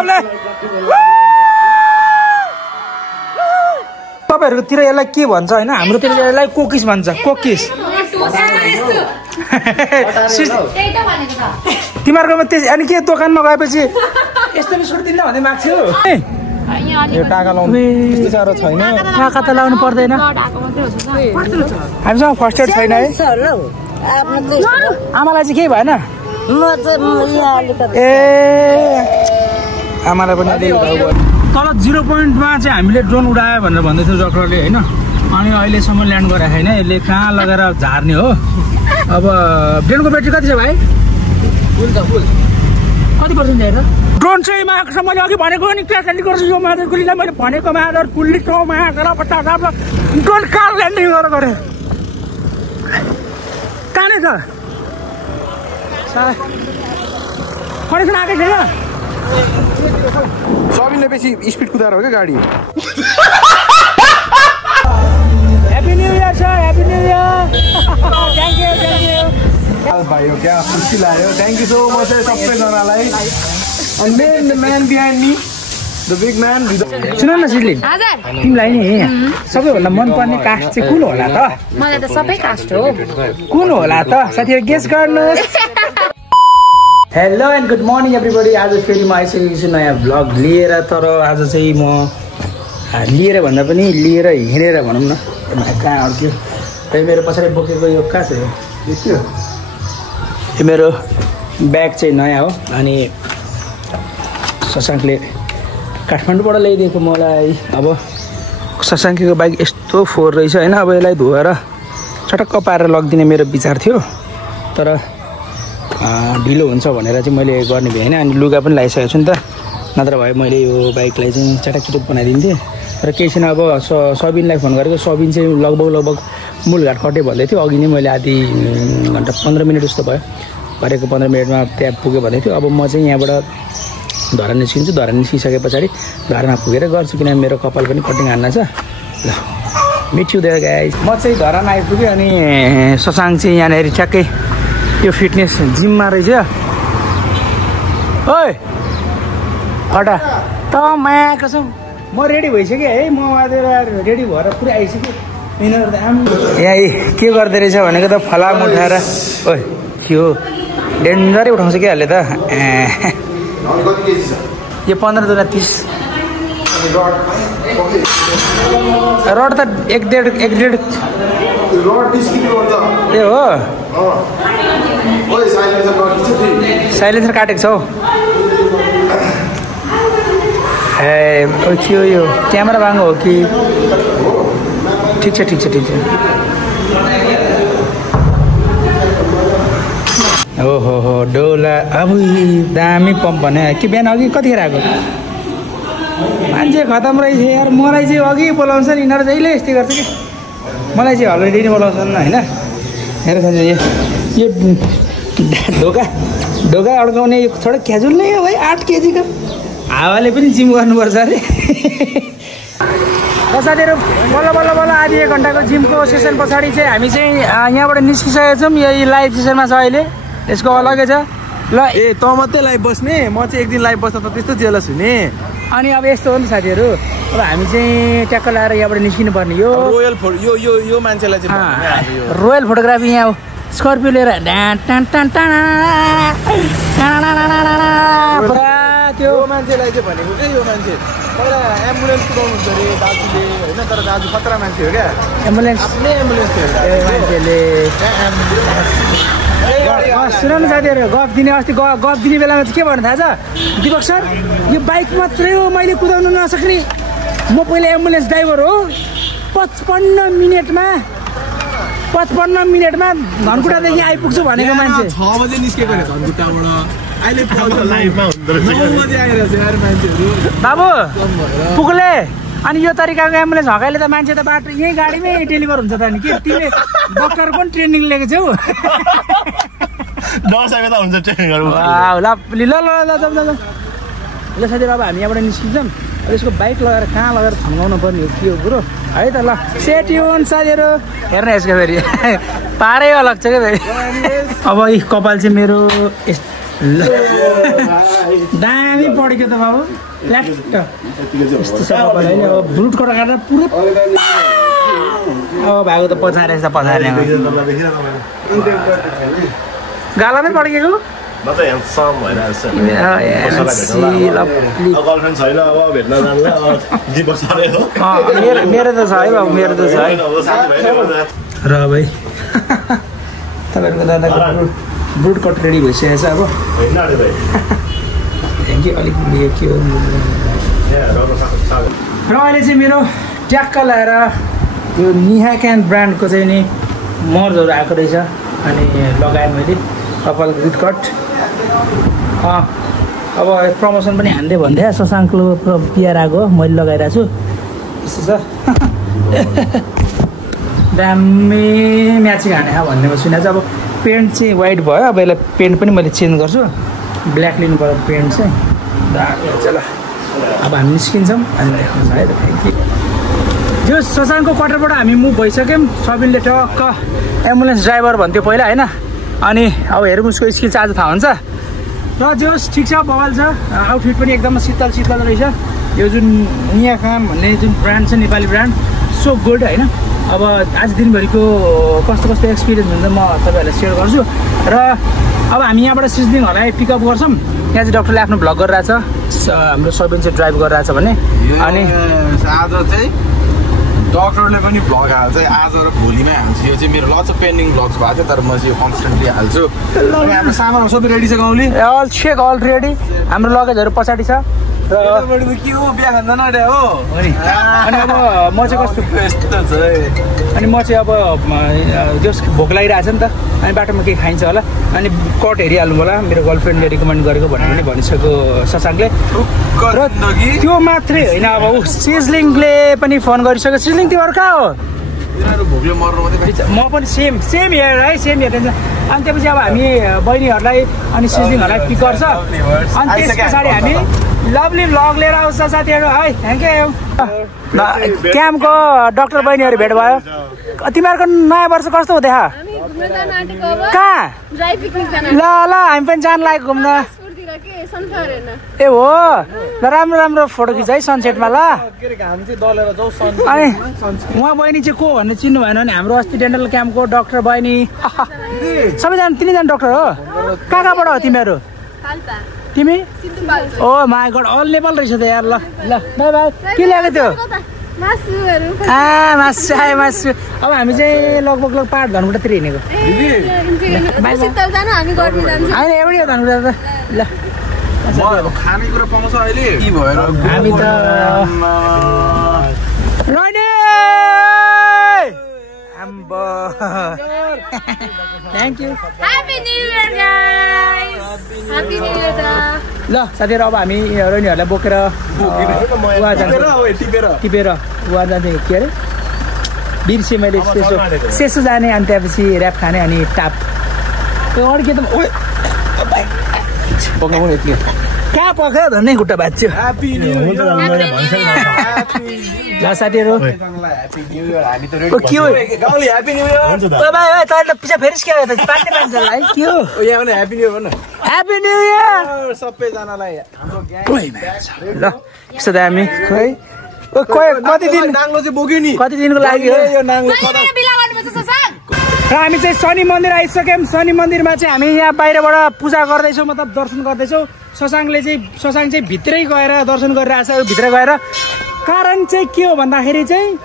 सबले तपाईहरुतिर यसलाई के भन्छ हैन हाम्रोतिर यसलाई कोकिस भन्छ कोकिस तिमीहरुकोमा अनि के दोकानमा गएपछि यस्तो बिस्कुट दिन्न भन्दै माग्छौ यो टाका लाउनु त्यस्तो साह्रो छैन टाका त लाउनु पर्दैन हामीसँग फर्स्ट एड छैन है आमालाई चाहिँ के भएन ए आमालाई पनि तल 0 पोइन्टमा चाहिँ हामीले ड्रोन उडायो भनेर भन्दै थियो डक्टरले हैन अनि अहिलेसम्म ल्यान्ड गरेको छैन यसले कहाँ लगेर झार्ने हो अब ड्रोनको ब्याट्री कति छ भाइ फुल कति पर्सेन्ट हेर ड्रोन चाहिँ मागेको छ मैले अघि भनेको नि क्रास ल्यान्डिङ गर्छु यो मादर गुलीलाई मैले भनेको मादर पुल्ली ठाउँमा आएर पट्टा ड्रोन कार ल्यान्डिङ गरे कहाँ नै छ कनेक्सन आएकै छैन सबैले बेसी स्पिड कुदाएर हो क्या गाडी happy new year sir happy new year thank you भाइ हो क्या खुसी लाग्यो थ्याङ्क यू सो मच सबैजनालाई and then the man behind me the big man सुन न सिडली तिमीलाई नि सबैभन्दा मनपर्ने कास्ट चाहिँ कुन होला त मलाई त सबै कास्ट हो कुन होला त साथीहरु गेस गर्नुस् hello and good morning everybody आज फेरि म आइसकेको छु नयाँ भ्लग लिएर तर आज चाहिँ म लिएर भन्दा पनि लिएर हिँडेर भनौँ न कहाँ अड्क्यो त्यही मेरो पछाडि बोकेको यो कहाँ छ यो मेरो ब्याग चाहिँ नयाँ हो अनि शशाङ्कले काठमाडौँबाट ल्याइदिएको मलाई अब शशाङ्कीको बाइक यस्तो फोहोर रहेछ होइन अब यसलाई धोएर चटक्क पारेर लगिदिने मेरो विचार थियो तर ढिलो हुन्छ भनेर चाहिँ मैले गर्ने भएन अनि लुगा पनि लगाइसकेको छु नि त नत्र भए मैले यो बाइकलाई चाहिँ चटक बनाइदिन्थेँ र केही छैन अब सबिनलाई फोन गरेको सबिन चाहिँ लगभग मूलघाट कटे भन्दै थियो अघि नै मैले आधी घन्टा 15 मिनट जस्तो भयो गरेको 15 मिनटमा त्यहाँ पुग्यो भन्दै थियो अब म चाहिँ यहाँबाट धरा निस्किन्छु धरा निस्किसके पछाडि घरमा पुगेर गर्छु किनभने मेरो कपाल पनि कटिङ हान्न छ ल मिट यु देयर गाइस म चाहिँ धरामा आइपुगेँ अनि शशाङ्क चाहिँ यहाँनिर ठ्याक्कै यो फिटनेस जिममा रहेछ ओइ हटा त माया कसम म रेडी भइसकेँ है म आएर रेडी भएर पुरै आइसकेँ यिनीहरू त यहाँ के गर्दै रहेछ भनेको त फलाम उठाएर ओइ के हो डेन्जरै उठाउँछ के हाल्यो त यो 15 दुना 30 रड त 1.5 ए हो साइलेन्सर काटेको छ हौ ए के हो यो क्यामेरा भाङ्गो हो कि ठिक छ ओहो हो डोला अब दामी पम्प भने के बिहान अघि कतिखेर आएको मान्छे खतम रहेछ यार मलाई चाहिँ अघि बोलाउँछ नि यिनीहरू जहिले यस्तै गर्छ कि मलाई चाहिँ अलरेडी नै बोलाउँछन् होइन हेर यो ढोका अड्काउने यो थोरै क्याजुअल नै हो भाइ 8 केजी को हावाले पनि जिम गर्नुपर्छ अरे साथीहरू बल्ल आधी 1 घन्टाको जिमको सेसन पछाडि चाहिँ हामी चाहिँ यहाँबाट निस्किसकेका छौँ यही लाइभ सेसनमा छ अहिले यसको अलगै छ ल ए त मात्रै लाइभ बस्ने म चाहिँ एक दिन लाइभ बस्दा त त्यस्तो जेलस हुने अनि अब यस्तो हो नि साथीहरू अब हामी चाहिँ ट्याक्क लगाएर यहाँबाट निस्किनु पर्ने यो रोयल यो मान्छेलाई चाहिँ रोयल फोटोग्राफी यहाँ हो स्कर्पियो लिएर त्यो मान्छेलाई चाहिँ भनेको क्या यो मान्छे पहिला एम्बुलेन्स कुदाउनुहुन्छ अरे दाजुले होइन तर दाजु खतरा मान्छे हो क्या एम्बुलेन्स आफ्नै एम्बुलेन्स थियो मान्छेले सुन न साथीहरू गफ दिने अस्ति गफ दिने बेलामा चाहिँ के भन्नु थाहा छ दिपक सर यो बाइक मात्रै हो मैले कुदाउनु नसक्ने म पहिला एम्बुलेन्स ड्राइभर हो 55 मिनटमा धनकुटादेखि आइपुग्छु भनेको मान्छे 6 बजे निस्केको रे धनकुटाबाट अहिले लाइभमा हुँदो रहेछ 9 बजे आइरहेछ यार मान्छेहरू बाबु पुग्ले अनि यो तरिकाको एम्बुलेन्स हकाइले त मान्छे त बाटो यही गाडीमै डेलिभर हुन्छ त नि के तिमीले डक्टर पनि ट्रेनिङ लिएको छौ दसैँमा त हुन्छ ट्रेनिङहरु ल साथीहरु अब हामी यहाँबाट निस्किन्छौँ अब यसको बाइक लगाएर कहाँ लगाएर थम्काउनु पर्ने हो के हो कुरो है त ल सेट युन साथीहरु हेर्न यसको फेरि पारै अलग छ के फेरि अब यी कपाल चाहिँ मेरो दामी पढेको त बाबु ल्याट यस्तो छ कपाल होइन अब ब्रुट कट काटेर पुरै अब भएको त पछारे गालामै पड्केको म चाहिँ ह्यान्डसम भइरहेको गर्लफ्रेन्ड छैन अब भेट्न जानुलाई मेरो त छ है बाबु मेरो त छ है र भाइ तपाईँहरूको दादाको ब्रुट कट रेडी भइसकेको छ अब थ्याङ्क यू अलिक उयो के हो र अहिले चाहिँ मेरो ट्याक्क लगाएर त्यो निहा क्यान ब्रान्डको चाहिँ नि मर्जहरू आएको रहेछ अनि लगाएँ मैले कपाल ब्रुट कट अब प्रमोसन पनि हान्दै भन्दै शशाङ्कको पिआर आएको मैले लगाइरहेको छु यस्तो छ दामी म्याचिङ हाने भन्ने सुनेको छ अब पेन्ट चाहिँ वाइट भयो अब यसलाई पेन्ट पनि मैले चेन्ज गर्छु ब्ल्याक लिनु पर्यो पेन्ट चाहिँ दामी हुन्छ ल अब हामी निस्किन्छौँ अनि देखाउँछ है त थ्याङ्क यू त्यो शशाङ्कको क्वार्टरबाट हामी मुभ भइसक्यौँ सबिनले टक्क एम्बुलेन्स ड्राइभर भन्थ्यो पहिला होइन अनि अब हेरौँ उसको स्किल चाहिँ आज थाहा हुन्छ र जो ठिक छ बवाल छ आउटफिट पनि एकदम शीतल रहेछ यो जुन निया काम भन्ने जुन ब्रान्ड छ नेपाली ब्रान्ड सो गुड होइन अब आज दिनभरिको कस्तो एक्सपिरियन्स हुन्छ म तपाईँहरूलाई सेयर गर्छु र अब हामी यहाँबाट सिजनिङहरूलाई पिकअप गर्छौँ यहाँ चाहिँ डक्टरले आफ्नो भ्लग गरिरहेछ हाम्रो सबिन चाहिँ ड्राइभ गरिरहेछ भने अनि आज चाहिँ डक्टरले पनि भ्लग हाल्छ आज र भोलिमै हाल्छु यो चाहिँ मेरो लट्स अफ पेन्डिङ भ्लग्स भएको थियो तर म चाहिँ यो कन्सटेन्टली हाल्छु अनि हाम्रो सामानहरू सबै रेडी छ गाउँले अल चेक अल रेडी हाम्रो लगेजहरू पछाडि छ र के हो बिहा खाँदैन अरे हो अनि अब म चाहिँ कस्तो यस्तो छ अनि म चाहिँ अब जस भोक लागिरहेछ नि त अनि बाटोमा केही खाइन्छ होला अनि कट हेरिहाल्नु होला मेरो गर्लफ्रेन्डले रिकमेन्ड गरेको भनेर पनि भनिसक्यो शशाङ्कले र त्यो मात्रै होइन अब ऊ सिजलिङले पनि फोन गरिसक्यो सिजलिङ तिमीहरू कहाँ हो भोकले मर्नु मात्रै म पनि सेम हेर है सेम हेर्दैन अनि त्यसपछि अब हामी बहिनीहरूलाई अनि सिजलिङहरूलाई पिक गर्छ अनि त्यस पछाडि हामी लभली भ्लग लिएर आउँछ साथीहरू है थ्याङ्क यू क्याम्पको डक्टर बहिनीहरू भेट भयो तिमीहरूको नयाँ वर्ष कस्तो हो देखा कहाँ ल हामी पनि जानु लाग्यो घुम्न ए हो ल राम्रो फोटो खिच है सनसेटमा ल अनि उहाँ बहिनी चाहिँ को भन्ने चिन्नु भएन भने हाम्रो अस्ति डेन्टल क्याम्पको डक्टर बहिनी सबैजना तिनैजना डक्टर हो कहाँबाट हो तिमीहरू तिमी ओ माई गड अल नेपाल रहेछ त यार ल बाई बाई के ल्याएको थियो मासु आयो मासु अब हामी चाहिँ लगभग पाहाड धनकुटातिर हिँडेको होइन एउटै हो धनकुटा त ल खानेकुरा पाउँछ अहिले के भएर हामी त थ्याङ्क यू ल साथीहरू अब हामी रोहिणीहरूलाई बोकेर टिपेर उहाँ जाने के अरे बिर्सेँ मैले सेसो जाने अनि त्यहाँपछि ऱ्याप खाने अनि टाप अरू के त पकाउनु यति कहाँ पकायो धन्नै खुट्टा भाँच्यो ल साथीहरू के हो पिछा फेरि के पार्टी मान्छेलाई के हो ह्याप्पी न्यू इयर भन ह्याप्पी न्यू इयर सबैजनालाई ल यस्तो दामी खै कति दिन नाङ्लो चाहिँ बोक्यो नि कति दिनको लागि हो यो नाङ्लो र हामी चाहिँ शनि मन्दिर आइसक्यौँ शनि मन्दिरमा चाहिँ हामी यहाँ बाहिरबाट पूजा गर्दैछौँ मतलब दर्शन गर्दैछौँ शशाङ्क चाहिँ भित्रै गएर दर्शन गरिरहेको छ भित्र गएर कारण चाहिँ के हो भन्दाखेरि चाहिँ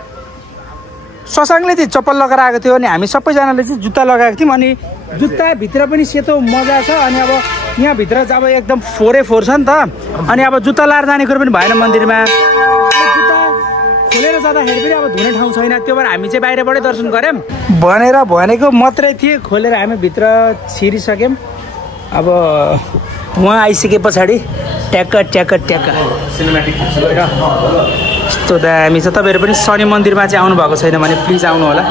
शशाङ्कले चाहिँ चप्पल लगाएर आएको थियो अनि हामी सबैजनाले चाहिँ जुत्ता लगाएको थियौँ अनि जुत्ताभित्र पनि सेतो मजा छ अनि अब यहाँभित्र चाहिँ अब एकदम 4x4 छ नि त अनि अब जुत्ता लाएर जाने कुरो पनि भएन मन्दिरमा जुत्ता खोलेर जाँदाखेरि पनि अब धुने ठाउँ छैन त्यो भएर हामी चाहिँ बाहिरबाटै दर्शन गऱ्यौँ भनेको मात्रै थियो खोलेर हामी भित्र छिरिसक्यौँ अब उहाँ आइसके पछाडि ट्याक्क सिनेमेटिक यस्तो दामी छ तपाईँहरू पनि शनि मन्दिरमा चाहिँ आउनु भएको छैन भने प्लिज आउनु होला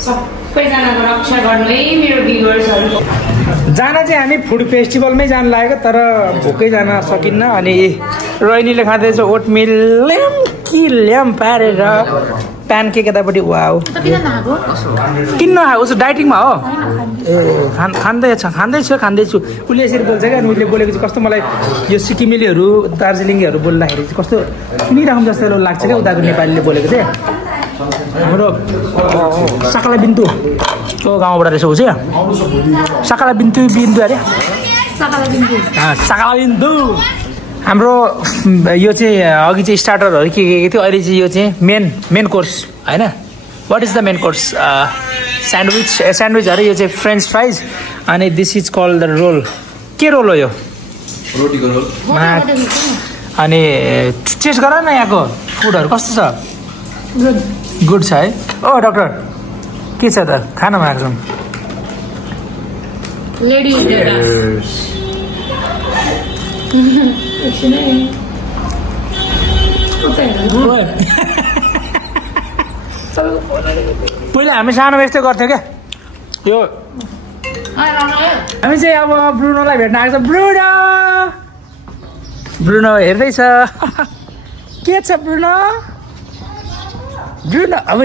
सबैजनाको रक्षा गर्नु है मेरो भ्युअर्सहरुको। जान चाहिँ हामी फुड फेस्टिभलमै जान लागेको तर भोकै जान सकिन्न। अनि रोहिणीले खाँदैछ ओटमिल ल्याम पारेर प्यानकेक यतापट्टि। वाउ किन्न खाएको छु डाइटिङमा हो। ए खाँदैछु उसले यसरी बोल्छ क्या। अनि उसले बोलेको चाहिँ कस्तो मलाई यो सिक्किमेलीहरू दार्जिलिङहरू बोल्दाखेरि चाहिँ कस्तो सुनिराखौँ जस्तो लाग्छ क्या उताको नेपालीले बोलेको चाहिँ। हाम्रो साकला बिन्तु गाउँबाट रहेछ ऊ चाहिँ साकला बिन्तु अरे साकला बिन्तु। हाम्रो यो चाहिँ अघि चाहिँ स्टार्टरहरू के थियो, अहिले चाहिँ यो चाहिँ मेन कोर्स होइन। What is the main course? Sandwich अरे यो चाहिँ फ्रेन्च फ्राइज। अनि this is called the roll. के रोल हो यो? रोटीको रोल। अनि टेस्ट गर न यहाँको फुडहरू कस्तो छ? गुड छ है। ओ डक्टर के छ त खानामा आएको? पहिला हामी सानोमा यस्तै गर्थ्यौँ क्या। यो हामी चाहिँ अब ब्रुनोलाई भेट्न आएको छ। ब्रुनो हेर्दैछ के छ ब्रुनो अब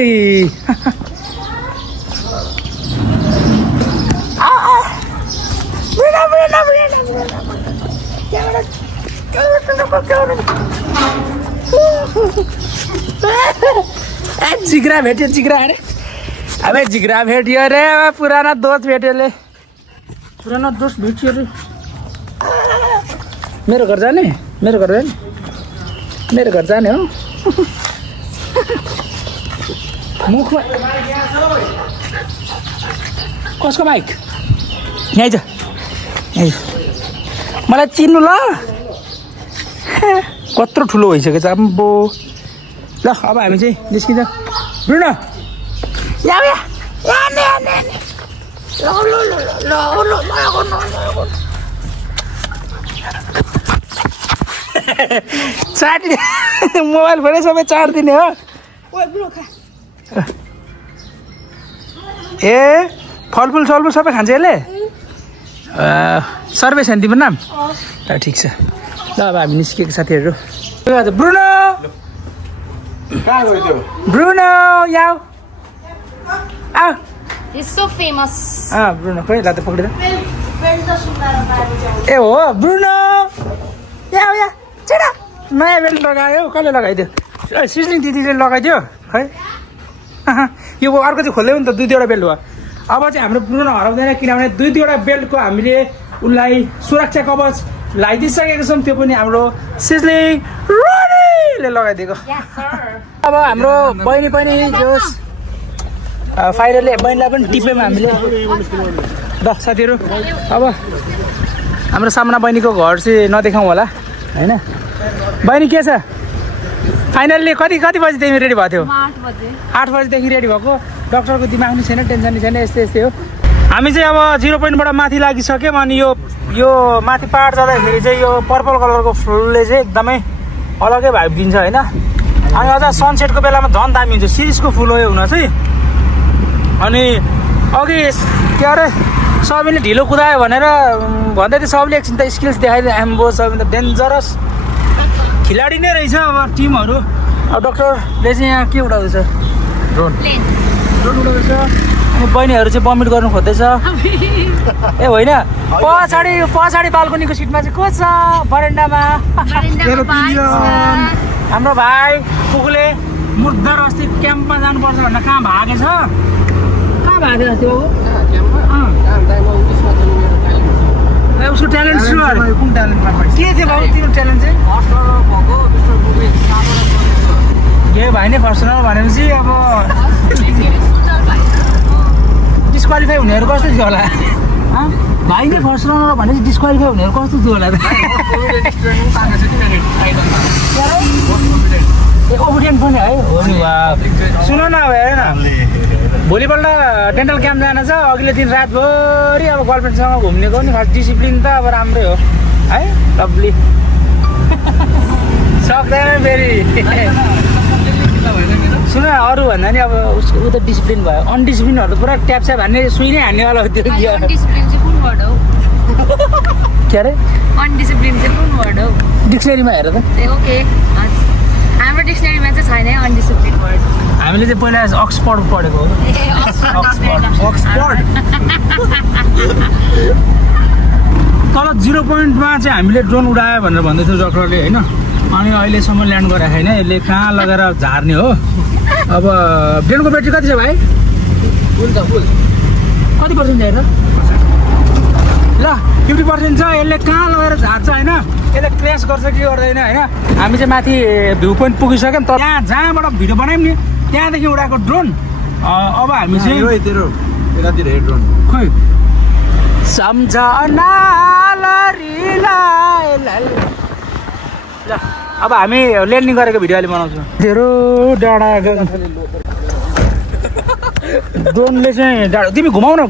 जिग्रा भेट्यो अरे। अब जिग्रा भेट्यो अरे पुरानो दोस्त भेट्यो अरे। मेरो घर जाने हो। मुखमा कसको माइक? यहीँ छ मलाई चिन्नु ल। कत्रो ठुलो भइसकेको छ अम्बो। ल अब हामी चाहिँ निस्किन्छ। ब्रुनो चाटिने मोबाइल फोनै सबै चाटिदिने हो। ए फलफुल सबै खान्छ यसले। सर्वेश होइन तिम्रो नाम? ठिक छ। ल अब हामी निस्किएको साथीहरू। ब्रुनो याउ ब्रुनो खोइ लात पक्रिँदा। ए हो ब्रुनो या चेडा नयाँ बेल्ट लगायो। कसले लगाइदियो? सिजलिङ दिदीले लगाइदियो खै। यो अर्को चाहिँ खोल्दै हो नि त। 2-2वटा बेल्ट भयो। अब चाहिँ हाम्रो ब्रुनो हराउँदैन किनभने 2-2वटा बेल्टको हामीले उसलाई सुरक्षा कवच लगाइदिइसकेको छौँ। त्यो पनि हाम्रो सिजलिङ रोनीले लगाइदिएको। अब हाम्रो बहिनी पनि जोस् फाइनली बहिनीलाई पनि टिप्यौँ हामीले। ल साथीहरू अब हाम्रो सामना बहिनीको घर चाहिँ नदेखाउँ होला होइन। बहिनी के छ? फाइनल्ली कति बजी तिमी रेडी भएको थियो? 8 बजीदेखि रेडी भएको। डक्टरको दिमाग पनि छैन, टेन्सन नि छैन। यस्तै हो। हामी चाहिँ अब 0 पोइन्टबाट माथि लागिसक्यौँ। अनि यो माथि पहाड जाँदाखेरि चाहिँ यो पर्पल कलरको फुलले चाहिँ एकदमै अलगै भाइब दिन्छ होइन। अनि अझ सनसेटको बेलामा झन् दामी हुन्छ। सिरिसको फुल हो यो हुन चाहिँ। अनि अघि के अरे सबैले ढिलो कुदायो भनेर भन्दै थियो। सबले एकछिन त स्किल्स देखाइदियो। एम्बो सबैले त डेन्जरस खेलाडी नै रहेछ अब टिमहरू। अब डक्टरले चाहिँ यहाँ के उडाउँदैछ? ड्रोन उडाउँदैछ। अनि बहिनीहरू चाहिँ बमिट गर्नु खोज्दैछ। ए होइन पछाडि बाल्कनीको सिटमा चाहिँ को छ? बरेन्डामा हाम्रो भाइ पुगुले मुर्दर अस्ति क्याम्पमा जानुपर्छ भनेर कहाँ भागेछ? कहाँ भागेछ अस्ति बाबु? उसको ट्यालेन्ट छु अरे। कुन ट्यालेन्टमा के थियो बाबु तिम्रो ट्यालेन्ट चाहिँ? ए भाइ नै फर्स्ट रनर भनेपछि अब डिस्क्वालिफाई हुनेहरू कस्तो थियो होला? भाइ नै फर्स्ट रनर भनेपछि डिस्क्वालिफाई हुनेहरू कस्तो थियो होला? ए ओबिडियन्ट पनि है हो नि। सुन न अब हेर न, भोलिपल्ट डेन्टल क्याम्प जान छ। अघिल्लो दिन रातभरि अब गर्लफ्रेन्डसँग घुम्नेको नि खास डिसिप्लिन त अब राम्रै हो है। लभली सक्दैन फेरि सुन अरू भन्दा नि अब उसको ऊ त डिसिप्लिन भयो अनडिसिप्लिनहरू त पुरा ट्यापस्याप हान्ने सुई नै हान्नेवाला हो त्यो अनडिसिप्लिन चाहिँ कुन वर्ड हो के अरे अनडिसिप्लिन चाहिँ कुन वर्ड हो डिक्सनेरीमा हेर त ओके हाम्रो डिक्सनेरीमा चाहिँ छैन अनडिसिप्लिन वर्ड हामीले चाहिँ पहिला अक्सफोर्ड पढेको हो अक्सफोर्ड तल 0 पोइन्टमा चाहिँ हामीले ड्रोन उडायो भनेर भन्दै थियो डक्टरले होइन अनि अहिलेसम्म ल्यान्ड गरेको छैन यसले कहाँ लगेर झार्ने हो अब ड्रोनको ब्याट्री कति छ भाइ फुल छ फुल कति पर्सेन्ट छ हेर ल 50% छ यसले कहाँ लगेर झार्छ होइन यसले क्र्यास गर्छ कि गर्दैन होइन हामी चाहिँ माथि भ्यू पोइन्ट पुगिसक्यौँ तर यहाँ जहाँबाट भिडियो बनायौँ नि त्यहाँदेखि उडाएको ड्रोन अब हामी चाहिँ यतातिर हेड ड्रोन खोइ सम्झना ल अब हामी ल्यान्डिङ गरेको भिडियो अहिले बनाउँछौँ धेरै डाँडा ड्रोनले चाहिँ डाँडा तिमी घुमाउ न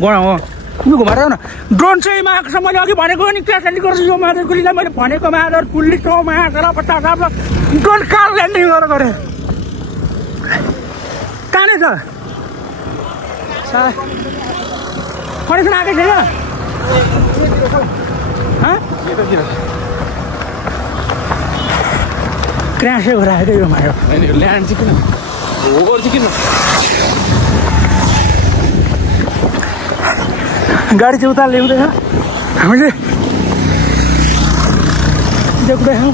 तिमी घुमाएर आऊ न ड्रोन चाहिँ मागेको छ मैले अघि भनेको नि क्रास ल्यान्डिङ गर्छु यो माधुरीलाई मैले भनेको माधुर पुल्ली ठाउँमा ड्रोन कहाँ ल्यान्डिङ गरेर गरे कहाँ नै छ कनेक्सन आएकै छैन क्रासै गराएको यो मायो ल्यान्ड चाहिँ किन ओभर चाहिँ किन गाडी चाहिँ उता ल्याउँदैछ हामीले देख्दैछौँ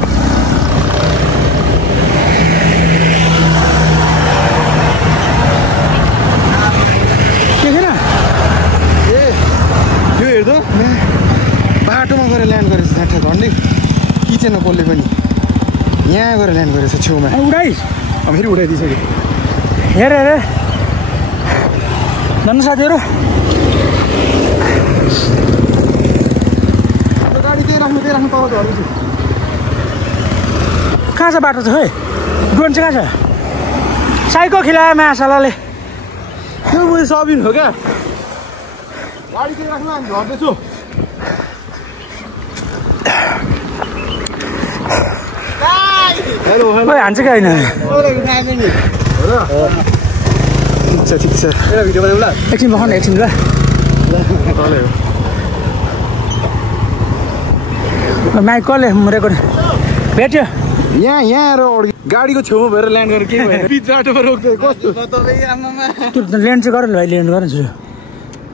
बाटोमा गएर ल्यान्ड गरेछ झट्टै झन्डै किचेन कसले पनि यहाँ गएर ल्यान्ड गरेछ छेउमा उडाइस फेरि उडाइदिइसक्यो हेर हेर धन्नु साथीहरू गाडी त्यही राख्नु तल झर्दैछु कहाँ छ बाटो छ है ड्रोन चाहिँ कहाँ छ साइको खिलायो मासालाले त्यो उयो सबिन हो क्या गाडी त्यही राख्नु हामी झर्दैछु खोइ हान्छ कि होइन ठिक छ भिडियो बनाउँ ल एकछिन बखाउन एकछिन ल माइक कसले रेकर्ड भेट्यो यहाँ गाडीको छेउमा भएर ल्यान्ड गरेर के भयो बिच बाटोमा रोक्दै कस्तो त्यो ल्यान्ड चाहिँ गर ल भाइ ल्यान्ड गर छु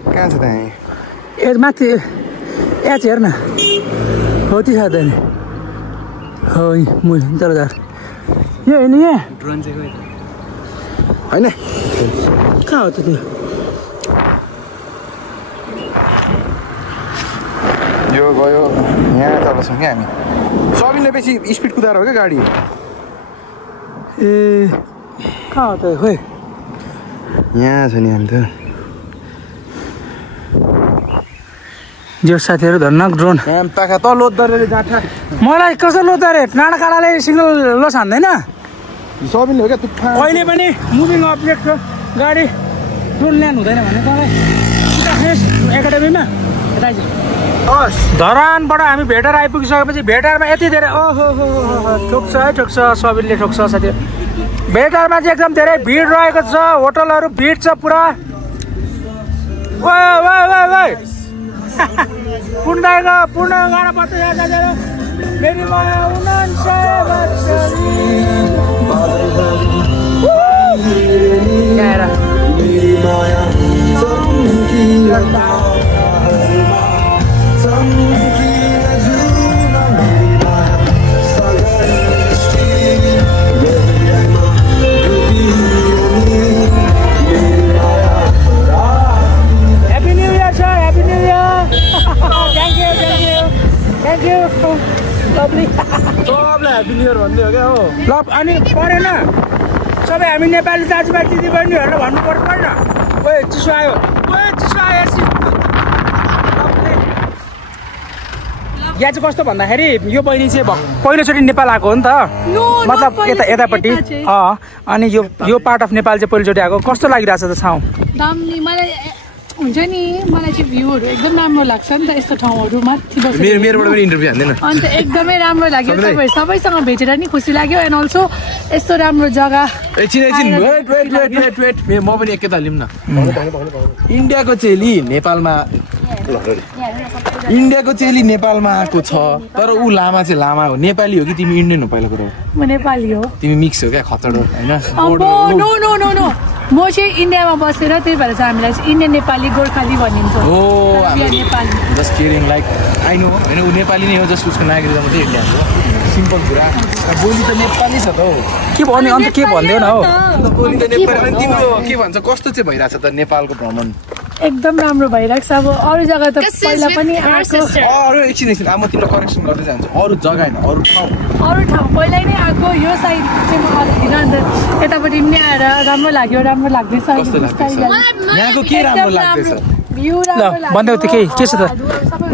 कहाँ छ त ए माथि एच हेर न हो ती साथ नि हो तर यो होइन यहाँ ड्रोन चाहिँ होइन कहाँ हो त त्यो यो गयो यहाँ चलाउँछौँ क्या हामी सबिनले बेसी स्पिड कुदाएर हो क्या गाडी ए कहाँ हो त खोइ यहाँ छ नि हामी त जो साथीहरू धन्न ड्रोन पाखा त लोद्धरेले जाँठा मलाई कसो लोद्दा रे डाँडा काँडाले सिङ्गल लस हान्दैन सबिनले हो क्या तुफान कहिले पनि मुभिङ अब्जेक्ट छ गाडी ड्रोन ल्यान्ड हुँदैन भने तपाईँ एकाडेमीमा धरानबाट हामी भेटार आइपुगिसकेपछि भेटारमा यति धेरै ओहो ठोक्छ है ठोक्छ सबिनले ठोक्छ साथी भेटारमा चाहिँ एकदम धेरै भिड रहेको छ होटलहरू भिड छ पुरा पूर्ण गाडा पर्छ मेरी माया ल अनि परेन सबै हामी नेपाली दाजुभाइ दिदीबहिनीहरूलाई भन्नु पर्दैन चिसो आयो यहाँ चाहिँ कस्तो भन्दाखेरि यो बहिनी चाहिँ पहिलोचोटि नेपाल आएको हो नि त मतलब यतापट्टि अनि यो पार्ट अफ नेपाल चाहिँ पहिलोचोटि आएको कस्तो लागिरहेछ त छाउँ हुन्छ नि मलाई चाहिँ भ्यूहरू एकदम राम्रो लाग्छ नि त यस्तो ठाउँहरू माथि बसेर मेरोबाट पनि इन्टरभ्यू हान्दैन अन्त एकदमै राम्रो लाग्यो तपाईहरु सबैसँग भेटेर नि खुसी लाग्यो एन्ड अल्सो यस्तो राम्रो जग्गा एकछिन वेट म पनि एकैता लिउँ न इन्डियाको चेली नेपालमा आएको छ तर ऊ लामा चाहिँ लामा हो नेपाली हो कि तिमी इन्डियन हो पहिला कुरो म नेपाली हो तिमी मिक्स हो क्या खतड हो हैन नो म चाहिँ इन्डियामा बसेर त्यही भएर चाहिँ हामीलाई चाहिँ इन्डियन नेपाली गोर्खाली भनिन्छ हो Nepali just caring like I know हैन ऊ नेपाली नै हो जस्ट उसको नागरिकता मात्रै इन्डियाको सिम्पल कुरा बोली त नेपाली छ त हो के भन्यो अन्त के भन्दैन हो बोली त नेपाली अनि तिम्रो के भन्छ कस्तो चाहिँ भइराछ त नेपालको भ्रमण एकदम राम्रो भइरहेको छ अब अरू जग्गा त पहिला पनि आएको अरू एकछिन अब म तिमीलाई करेक्सन गर्दै जान्छु अरू जग्गा हैन अरू ठाउँ पहिल्यै नै आएको यो साइड चाहिँ म आउँदिन अन्त यतापट्टि पनि आएर राम्रो लाग्यो राम्रो लाग्दैछ यहाँको के राम्रो लाग्दैछ भ्यू ल भन्दै त के छ त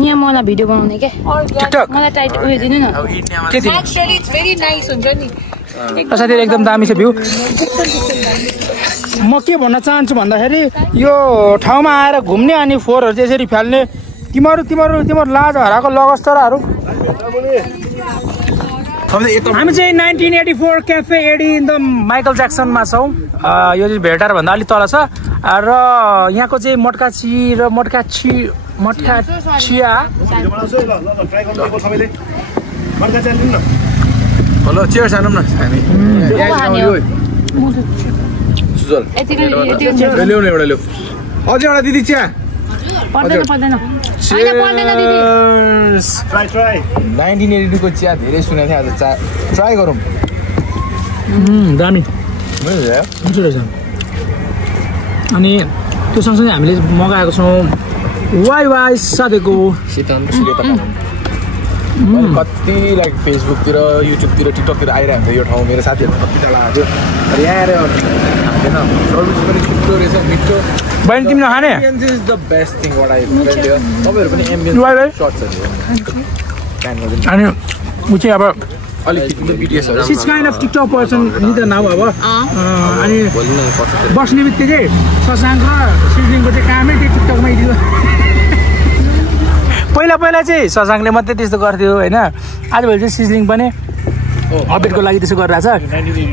यहाँ मलाई भिडियो बनाउने के टिकटक मलाई टाइट उयो दिनु न के दिनु एक्चुअली इट्स भेरी नाइस हुन्छ नि साथीहरु एकदम दामी छ भ्यू म के भन्न चाहन्छु भन्दाखेरि यो ठाउँमा आएर घुम्ने अनि फोहोरहरू त्यसरी फाल्ने तिम्रो लाज हराएको लगस्तराहरू हामी चाहिँ 1984 cafe Eddie in the Michael ज्याक्सनमा छौँ यो चाहिँ भेटारभन्दा अलिक तल छ र यहाँको चाहिँ मटका चिया हेलो चियर सानौँ न हामी सुजल ल्याउनु एउटा ल्याउ अझै एउटा दिदी चिया पर्दैन 1982 को चिया धेरै सुनेको थिएँ आज ट्राई गरौँ दामी मिठो रहेछ अनि त्यो सँगसँगै हामीले मगाएको छौँ वाइ साथीको कति लाइक फेसबुकतिर युट्युबतिर टिकटकतिर आइरहेको थियो यो ठाउँ मेरो साथीहरू कतिजना लाग्यो र यहाँ आएर खाँदैन सर्भिस पनि छिटो रहेछ मिठो बहिनी तिमीले खाने is the best thing what I तपाईँहरू पनि एम्बियन्स सर्ट छ अनि ऊ चाहिँ अब अलिकति बिटिएसहरू सिज काइन्ड अफ टिकटक पर्सन नि त नाउ अब अनि बस्ने बित्तिकै शशाङ्क र सिजलिङको चाहिँ कामै त्यो टिकटकमै दियो पहिला चाहिँ शशाङ्कले मात्रै त्यस्तो गर्थ्यो होइन आजभोलि चाहिँ सिजलिङ पनि अपडेटको लागि त्यसो गरिरहेछ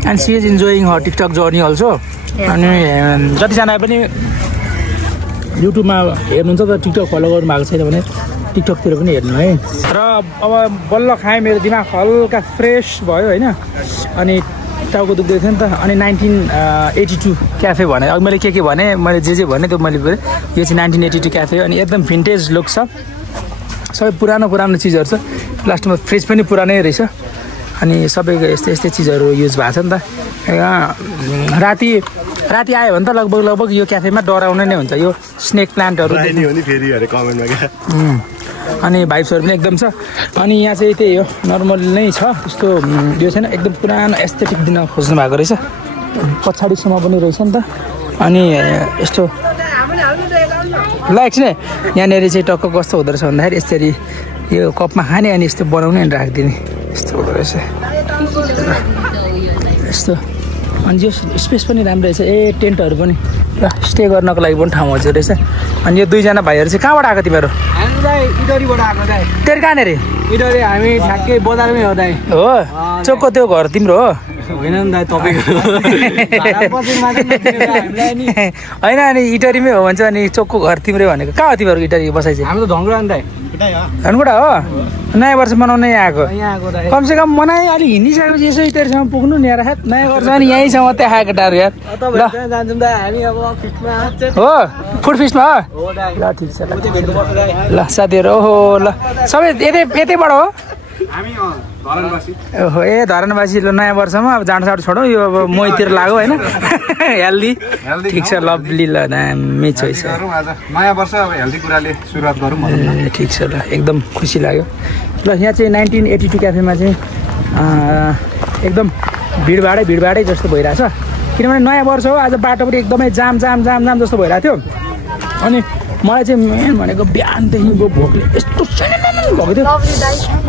and she is enjoying her TikTok journey also अनि जतिजना पनि युट्युबमा हेर्नुहुन्छ त टिकटक फलो गर्नु भएको छैन भने टिकटकतिर पनि हेर्नु है र अब बल्ल खाएँ मेरो दिमाग हल्का फ्रेस भयो होइन अनि टाउको दुख्दै थियो नि त अनि 1982 क्याफे भने अब मैले के भने मैले जे भने त्यो मैले गरेँ यो चाहिँ 1982 क्याफे अनि एकदम भिन्टेज लुक छ सबै पुरानो चिजहरू छ लास्टमा फ्रिज पनि पुरानै रहेछ अनि सबैको यस्तै चिजहरू युज भएको छ नि त राति आयो भने त लगभग यो क्याफेमा डराउने नै हुन्छ यो स्नेक प्लान्टहरू अनि भाइब्सहरू पनि एकदम छ अनि यहाँ चाहिँ त्यही हो नर्मल नै छ त्यस्तो यो छैन एकदम पुरानो एस्थेटिक दिन खोज्नु भएको रहेछ पछाडिसम्म पनि रहेछ नि त अनि यस्तो ल एकछिन यहाँनिर चाहिँ टक्क कस्तो हुँदो रहेछ भन्दाखेरि यसरी यो कपमा खाने अनि यस्तो बनाउने अनि राखिदिने यस्तो हुँदो रहेछ यस्तो अनि यो स्पेस पनि राम्रो रहेछ टेन्टहरू पनि ल स्टे गर्नको लागि पनि ठाउँ हजुर रहेछ अनि यो दुईजना भाइहरू चाहिँ कहाँबाट आएको तिमीहरू इटरीबाट आएको दाइ तेरो कहाँनिर इटरी हामी ठ्याक्कै बजारमै हो दाइ हो चोकको त्यो घर तिम्रो हो होइन नि दाइ तपाईँको होइन अनि इटरीमै हो भन्छ अनि चोकको घर तिम्रै भनेको कहाँ हो तिमीहरूको इटरी बसाइ चाहिँ हामी त ढङ्गुरा नि दाइ धनकुटा हो नयाँ वर्ष मनाउनै आएको कमसेकम मनाइ अलिक हिँडिसकेपछि यसो इटरीसम्म पुग्नु नि यार नयाँ वर्ष अनि यहीँसम्म मात्रै आएको टाढो यार हो फुड फिस्टमा हो ल ठिक छ ल साथीहरू ओहो ल सबै यतैबाट हो ओहो धरानवासी ल नयाँ वर्षमा अब जाँड साँड छोडौँ यो अब मोहीतिर लाग्यो होइन हेल्दी ठिक छ लभली ल दामी चोइस नयाँ वर्ष अब हेल्दी कुराले सुरुवात गरौँ ठिक छ ल एकदम खुसी लाग्यो ल यहाँ चाहिँ 1982 क्याफेमा चाहिँ एकदम भिडभाडै जस्तो भइरहेछ किनभने नयाँ वर्ष हो आज बाटो पनि एकदमै जाम जस्तो भइरहेको थियो अनि मलाई चाहिँ मेन भनेको बिहानदेखिको भोकले यस्तो भएको थियो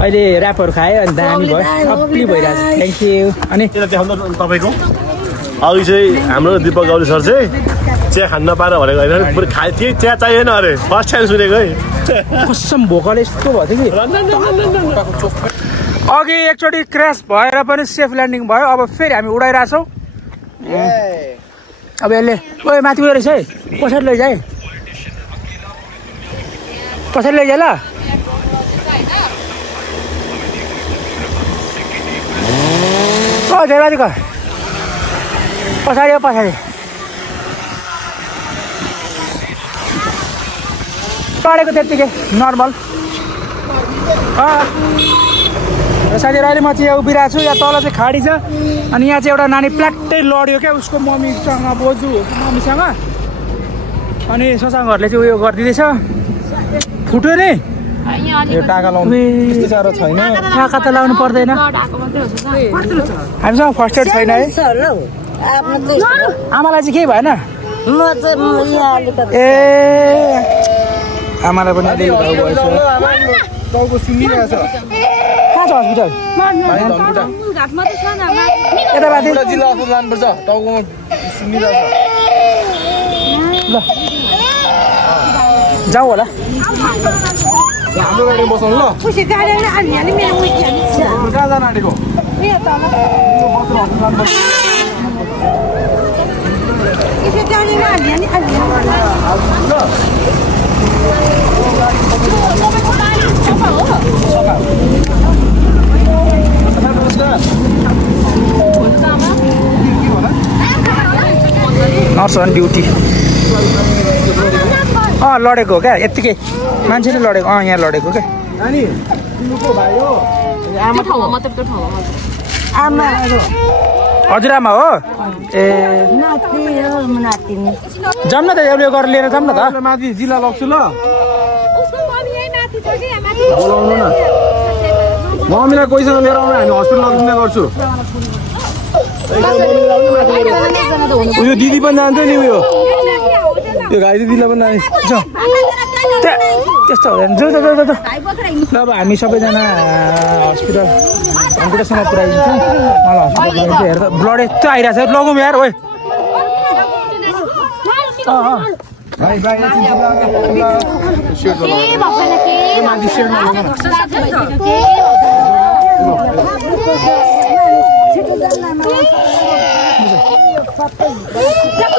अहिले ऱ्यापहरू खाएँ अनि दामी भयो सबै भइरहेको छ थ्याङ्क यू अनि अघि चाहिँ हाम्रो दीपक गौरी सर चाहिँ चिया खान नपाएर भनेको होइन बरु खाए थिएँ चिया चाहिएन अरे फर्स्ट टाइम सुनेको है कसम भोकल यस्तो भयो कि अघि एकचोटि क्रास भएर पनि सेफ ल्यान्डिङ भयो अब फेरि हामी उडाइरहेछौँ अब यसले ओ माथि उयो रहेछ है पछाडि लैजाए पछाडि लैजा ल ओ धेरै माथि पछाडि पछाडि टढेको त्यत्तिकै नर्मल र साथीहरू अहिले म चाहिँ यहाँ उभिरहेको छु यहाँ तल चाहिँ खाडी छ अनि यहाँ चाहिँ एउटा नानी प्लाट्टै लड्यो क्या उसको मम्मीसँग बोजू मम्मीसँग अनि ससाङहरूले चाहिँ उयो गरिदिँदैछ फुट्यो नि यो टाका लाउनु त्यस्तो साह्रो छैन टाका त लाउनु पर्दैन हामीसँग फर्स्ट एड छैन है आमालाई चाहिँ केही भएन ए आमालाई पनि टाउको सुन्निरहेछ कहाँ छ हस्पिटल यता माथि जिल्ला अस्पताल लानुपर्छ टाउकोमा सुन्निरहेछ ल जाऊ होला हाम्रो गाडी बसाउनु ल कहाँ जान आँटेको नर्स अन ड्युटी लडेको हो क्या यत्तिकै मान्छे नै लडेको यहाँ लडेको क्या हजुरआमा हो ए जाऊँ न त एउटा गरेर लिएर जाऊँ न त माथि जिल्ला लग्छु ल बोलाउनु न मम्मीलाई कोहीसँग लिएर आउनु हामी हस्पिटल लगिदिने गर्छु उयो दिदी पनि जान्छ नि उयो यो घाइते दिदीलाई पनि जाने त्यस्तो हुँदैन जाउँ त ल अब हामी सबैजना हस्पिटल कम्प्युटरसँग पुऱ्याइदिन्छौँ मलाई हस्पिटल पुऱ्याइन्छ हेर्दा ब्लड यस्तो आइरहेको छ लगौँ यार ओइ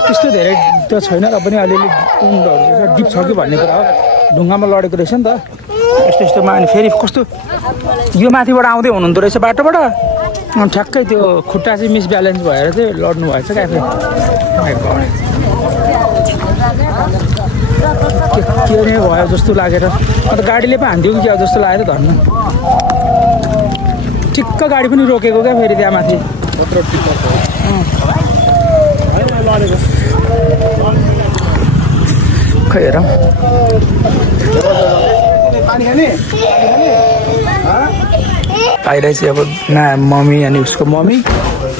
त्यस्तो धेरै त छैन र पनि अलिअलि उन्डहरू डिप छ कि भन्ने कुरा हो ढुङ्गामा लडेको रहेछ नि त यस्तो यस्तोमा अनि फेरि कस्तो यो माथिबाट आउँदै हुनुहुँदो रहेछ बाटोबाट ठ्याक्कै त्यो खुट्टा चाहिँ मिसब्यालेन्स भएर चाहिँ लड्नु भएछ क्या के नै भयो जस्तो लागेर अन्त गाडीले पो हान्थ्यो कि क्या जस्तो लागेर धर्नु ठिक्क गाडी पनि रोकेको क्या फेरि त्यहाँ माथि खै हेरौँ अहिले चाहिँ अब मम्मी अनि उसको मम्मी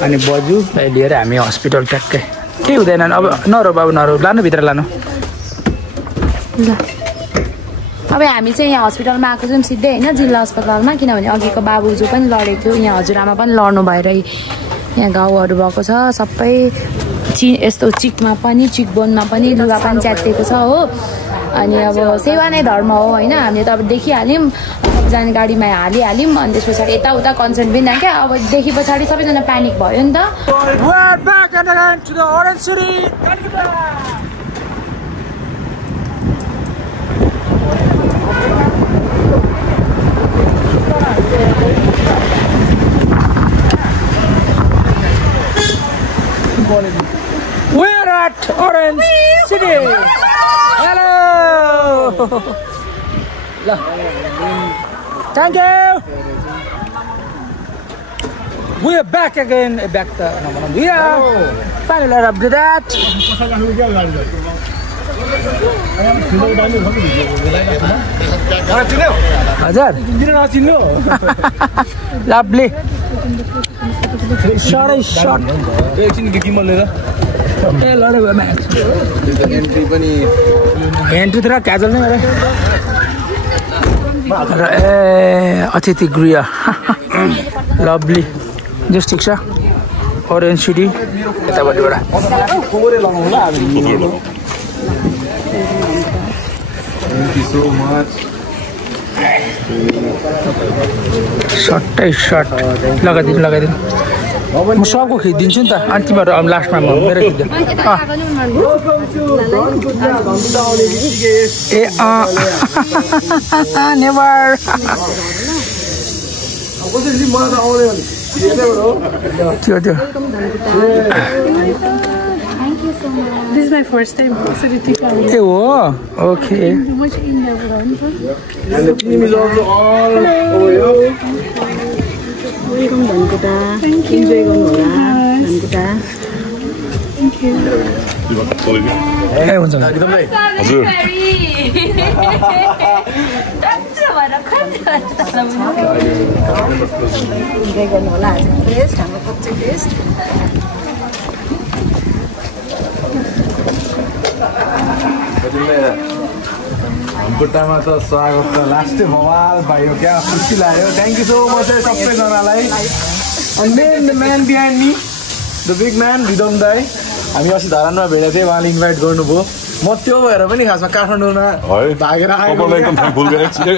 अनि बजूलाई लिएर हामी हस्पिटल ट्याक्कै केही हुँदैन अब नरो बाबु नरो लानु भित्र लानु ल अब हामी चाहिँ यहाँ हस्पिटलमा आएको छौँ सिधै होइन जिल्ला अस्पतालमा किनभने अघिको बाबुजू पनि लडेको थियो यहाँ हजुरआमा पनि लड्नु भएर यहाँ घाउहरू भएको छ सबै यस्तो चिकमा पनि चिकबोनमा पनि लुगा पनि च्यातिएको छ हो अनि अब सेवा नै धर्म हो होइन हामीले त अब देखिहाल्यौँ सबजना गाडीमा हालिहाल्यौँ अनि त्यस पछाडि यताउता कन्सर्न पनि क्या अब देखि पछाडि सबैजना प्यानिक भयो नि त We're at Orange City. Hello. Thank you. We're back again. Back to we are finally after that. Hazar. Lovely. Shot. Entry तर क्याजल नै मेरो ए अतिथि गृह लभली जस ठिक छ ओरेन्ज सिटी यतापट्टिबाट सट्टै सर्ट लगाइदिनु म सबको खिचिदिन्छु नि त अनि तिमीहरू अब लास्टमा मेरो खिच्दै नेभर त्यो This is my first time. ए हो okay Welcome Dhankota. Thank you. Enjoy गर्नुहोला Dhankota. Thank you. ए हुन्छ हजुर Enjoy गर्नुहोला आज फेस्ट हाम्रो कच्चे फेस्ट धनकुटामा त स्वागत त लास्टै बवाल भयो क्या खुसी लाग्यो थ्याङ्क यू सो मच सबैजनालाई and the man behind me the big man विदम दाई हामी अस्ति धरानमा भेटेको थियौँ उहाँले इन्भाइट गर्नुभयो म त्यो भएर पनि खासमा काठमाडौँमा भागेर आएको एकदम थ्याङ्कफुल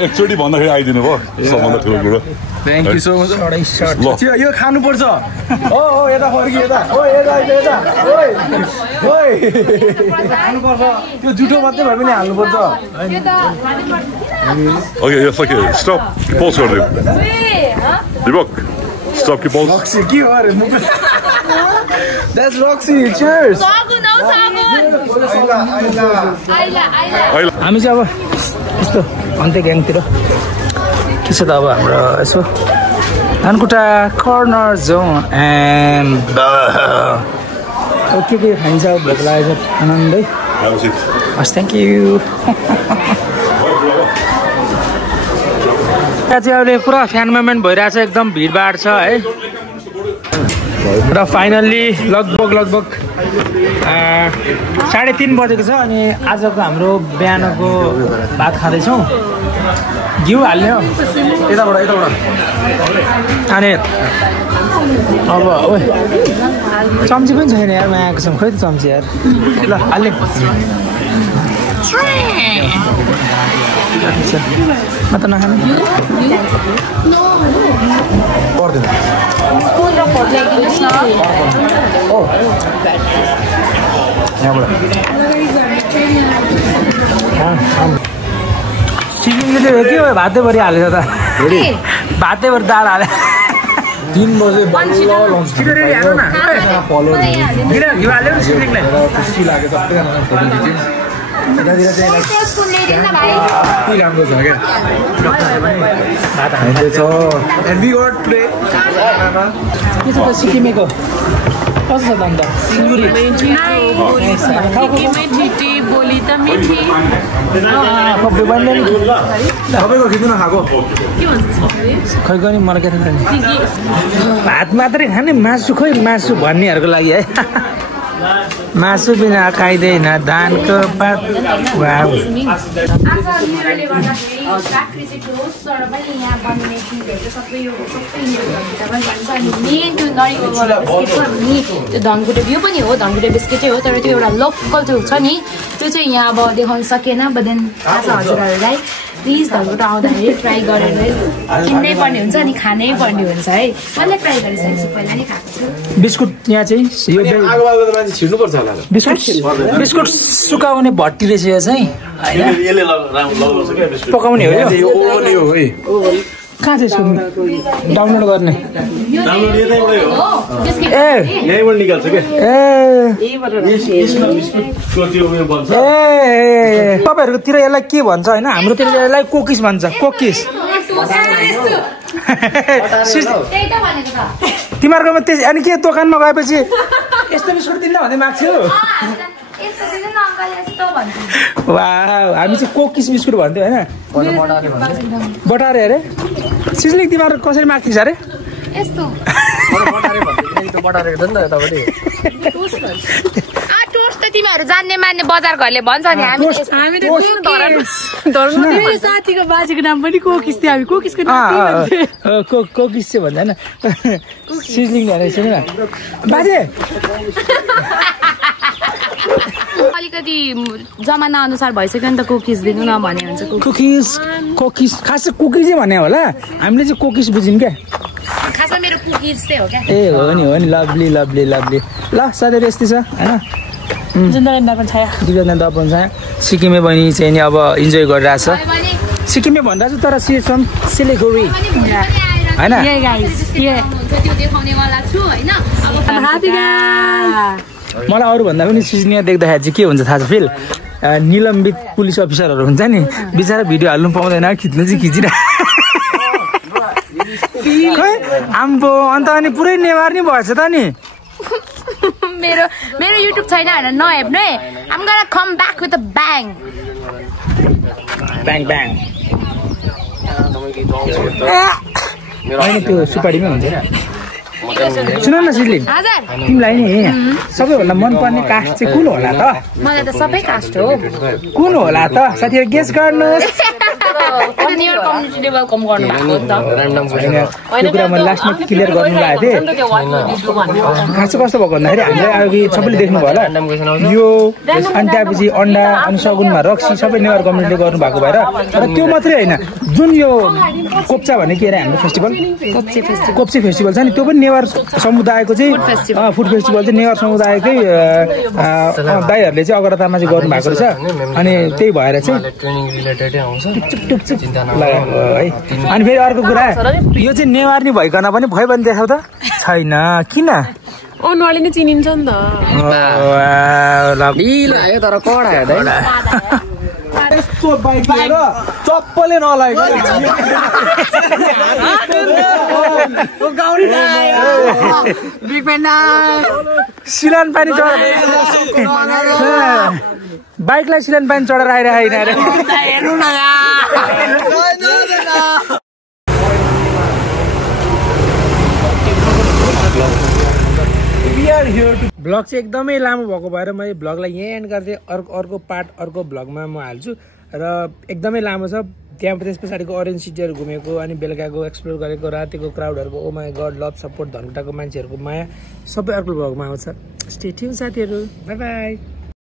एकचोटि भन्दाखेरि आइदिनु भयो सबभन्दा ठुलो कुरो थ्याङ्क यू सो मच यो खानुपर्छ ओ यता फर्की यता ओ यता खानुपर्छ त्यो जुठो मात्रै भए पनि हाल्नुपर्छ ओके यस ओके स्टप पोज गरिदिउँ दिपक स्टप कि पोज रक्सी के हो अरे That's Roxy. Cheers. हामी चाहिँ अब यस्तो अन्त्य ग्याङतिर के छ त अब हाम्रो यसो धनकुटा कर्नर जोन एन्ड के खाइन्छ भोक लागेको छ आनन्दै हस् थ्याङ्क यू त्यहाँ चाहिँ अहिले पुरा फ्यान मुभमेन्ट भइरहेछ एकदम भिडभाड छ है र फाइनल्ली लगभग 3:30 बजेको छ अनि आजको हाम्रो बिहानको भात खाँदैछौँ घिउ हाल्ने हो यताबाट अनि अब ओ चम्ची पनि छैन यार म आएको छौँ खोइ त चम्ची यार ल हाल्ने म त नखाने सिक्किमले के भयो भातैभरि हालेछ त भातैभरि दाल हाले 3 बजे घिउ हाल्यो नि सिक्किमलाई खुसी लाग्यो सबैजनालाई फोटो खिच्यौँ राम्रो छ क्या एन्ड वी गट टुडे के छ त सिक्किमेको कस्तो छ त अन्त सिलगढी सबैको खिच्नु नखाएको खै गयो नि मलाई के थाहा भात मात्रै खाने मासु खोइ मासु भन्नेहरूको लागि है मासु बिना खाइँदैन धानको पात धनकुटे भ्यू पनि हो धनकुटे बिस्किटै हो तर त्यो एउटा लोकल त्यो छ नि त्यो चाहिँ यहाँ अब देखाउन सकेन बदेन हजुरहरूलाई प्लिज धनकुटा आउँदाखेरि ट्राई गरेर किन्नै पर्ने हुन्छ अनि खानै पर्ने हुन्छ है मैले ट्राई गरिसकेपछि पहिला नै खाएको छु बिस्कुट यहाँ चाहिँ बिस्कुट सुकाउने भट्टी रहेछ यो चाहिँ पकाउने हो यो कहाँ चाहिँ यसको डाउनलोड गर्ने तपाईँहरूकोतिर यसलाई के भन्छ होइन हाम्रोतिर यसलाई कोकिस भन्छ कोकिस तिमीहरूकोमा त्यही अनि के दोकानमा गएपछि यस्तो बिस्कुट दिनु भन्दै माग्छौ हामी चाहिँ कोकिस बिस्कुट भन्थ्यो होइन बटारे अरे सिजलिङ तिमीहरू कसरी माग्थिस् अरे बटारेको छ नि त यतापट्टि टोस्ट त तिमीहरू तपाईँहरू जान्ने मान्ने बजार घरले भन्छ नि हामी मेरो साथीको बाजेको नाम पनि कोकिस थियो हामी कोकिसको नाम कोकिस चाहिँ भन्दैन सिजलिङ रहेछ नि बाजे अलिकति जमाना अनुसार भइसक्यो नि त कुकिज दिनु न भने हुन्छ कुकिज खास चाहिँ कुकिज भन्ने होला हामीले चाहिँ कोकिस बुझ्यौँ क्या खासमा मेरो कुकिज चाहिँ हो क्या ए हो नि लभली लभली लभली ल साथीहरू यस्तै छ होइन दिव्यनारायण दर्पण छ सिक्किमे बहिनी चाहिँ नि अब इन्जोय गरिरहेछ सिक्किमे भनिरहेको छु तर सिएसम सिलिगुडी होइन मलाई अरूभन्दा पनि सिजनिया देख्दाखेरि चाहिँ के हुन्छ थाहा छ फिल निलम्बित पुलिस अफिसरहरू हुन्छ नि बिचरा भिडियो हाल्नु पाउँदैन खिच्नु चाहिँ खै आम्बो अन्त अनि पुरै नेवार नि भएछ त नि मेरो युट्युब छैन भनेर नहेर्नु है I'm gonna come back with a bang bang bang होइन त्यो सुपारीमै हुन्छ सुन न सिजलिन तिमीलाई नि सबैभन्दा मनपर्ने कास्ट चाहिँ कुन होला त मलाई त सबै कास्ट हो कुन होला त साथीहरू गेस गर्नुहोस् नेवर कम्युनिटी वेलकम गर्नु भएको त त्यो कुरा मैले लास्टमा क्लियर गर्नु लागेको थिएँ खास चाहिँ कस्तो भएको भन्दाखेरि हामीले अघि सबैले देख्नु भयो होला यो अनि त्यहाँपछि अन्डा अनि सगुनमा रक्सी सबै नेवार कम्युनिटीले गर्नु भएको भएर तर त्यो मात्रै होइन जुन यो कोप्चा भन्ने के अरे हाम्रो फेस्टिभल कोप्चे फेस्टिभल छ नि त्यो पनि नेवार समुदायको चाहिँ फुड फेस्टिभल चाहिँ नेवार समुदायकै दाइहरूले चाहिँ अग्रतामा चाहिँ गर्नु भएको रहेछ अनि त्यही भएर चाहिँ है अनि फेरि अर्को कुरा यो चाहिँ नेवार नि भइकन पनि भयो भने देखाउ त छैन किन अनुहारले नै चिनिन्छ नि आयो तर कडा हेर्दैन यस्तो बाइक लिएर चप्पले नलागेको सिलान पानी बाइकलाई सिलान पानी चढाएर आइरहेको अरे ब्लग चाहिँ एकदमै लामो भएको भएर मैले ब्लगलाई यहीँ एन्ड गर्दै अर्को पार्ट अर्को ब्लगमा म हाल्छु र एकदमै लामो छ त्यहाँ त्यस पछाडिको अरेन्ज सिटीहरू घुमेको अनि बेलुकाको एक्सप्लोर गरेको रातिको क्राउडहरूको ओ माई गड लभ सपोर्ट धनकुटाको मान्छेहरूको माया सबै अर्को ब्लगमा आउँछ स्टे ट्युन साथीहरू बाई बाई